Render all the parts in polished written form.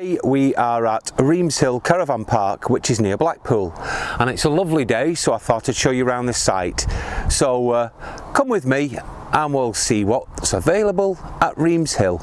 We are at Ream's Hill Caravan Park, which is near Blackpool, and it's a lovely day, so I thought I'd show you around this site. So come with me and we'll see what's available at Ream's Hill.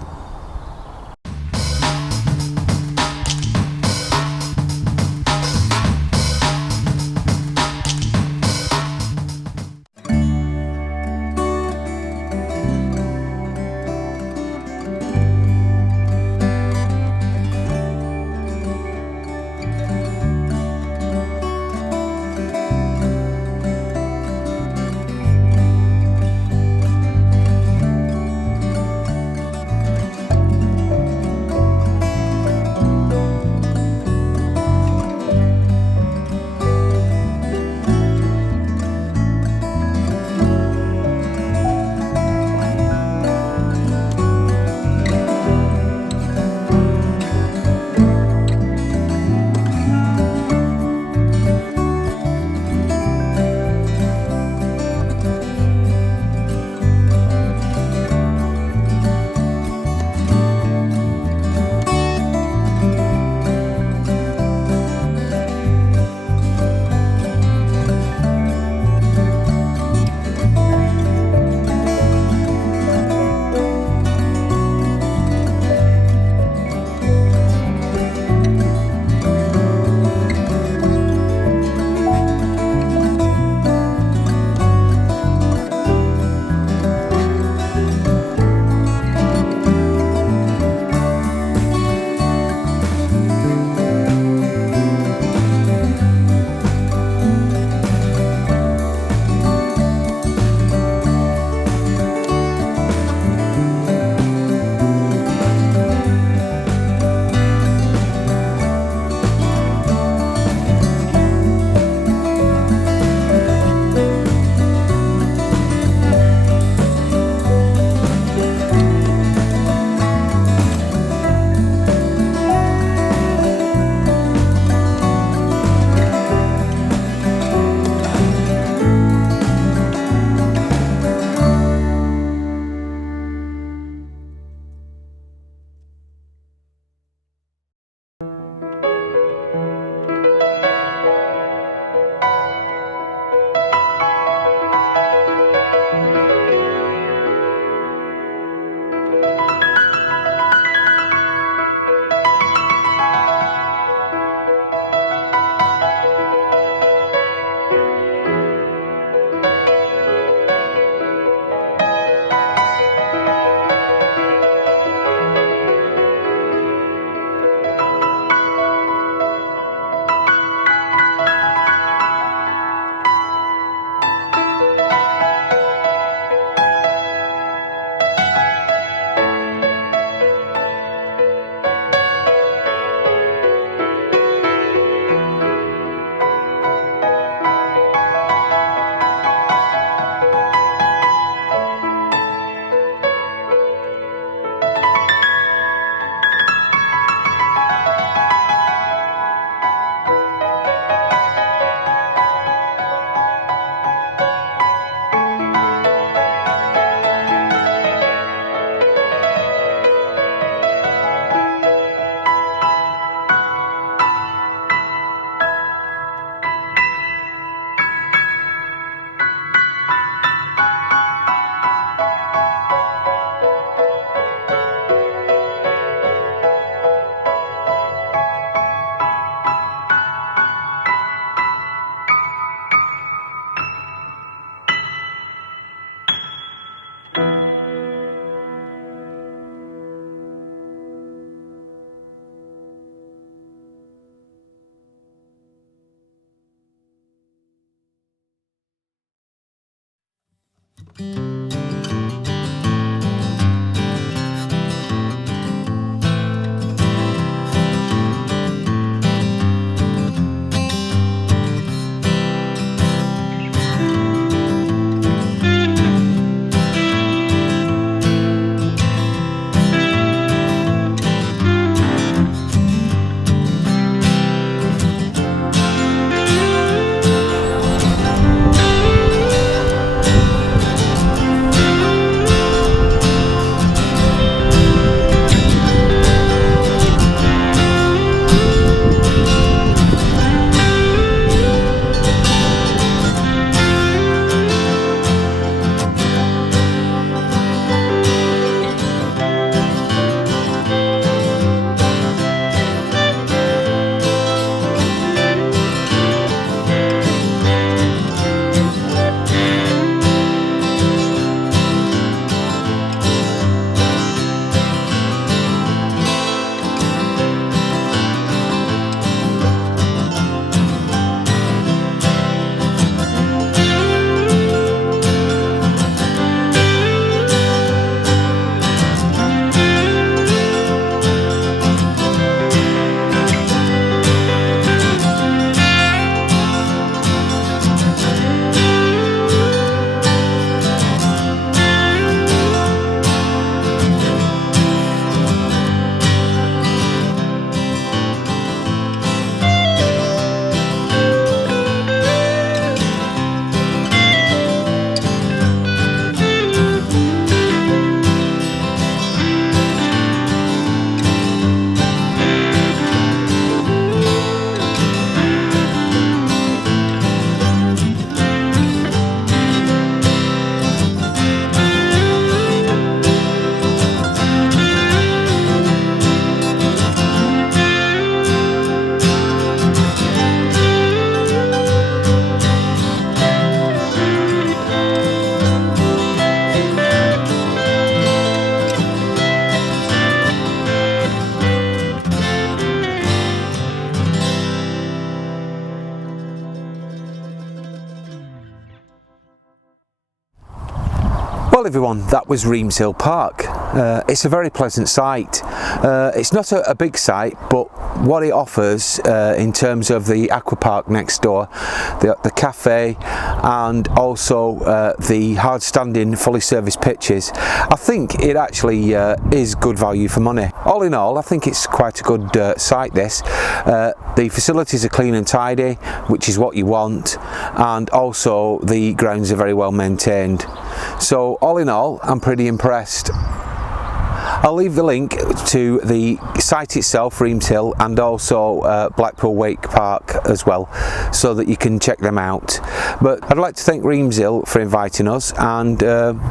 Well everyone, that was Ream Park. It's a very pleasant site. It's not a big site, but what it offers in terms of the aqua park next door, the cafe, and also the hard standing fully serviced pitches, I think it actually is good value for money. All in all, I think it's quite a good site this. The facilities are clean and tidy, which is what you want, and also the grounds are very well maintained. So all in all, I'm pretty impressed. I'll leave the link to the site itself, Ream Hill, and also Blackpool WakePark as well, so that you can check them out. But I'd like to thank Ream Hill for inviting us, and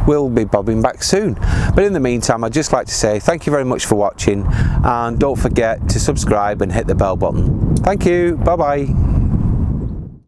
we'll be bobbing back soon. But in the meantime, I'd just like to say thank you very much for watching, and don't forget to subscribe and hit the bell button. Thank you, bye bye.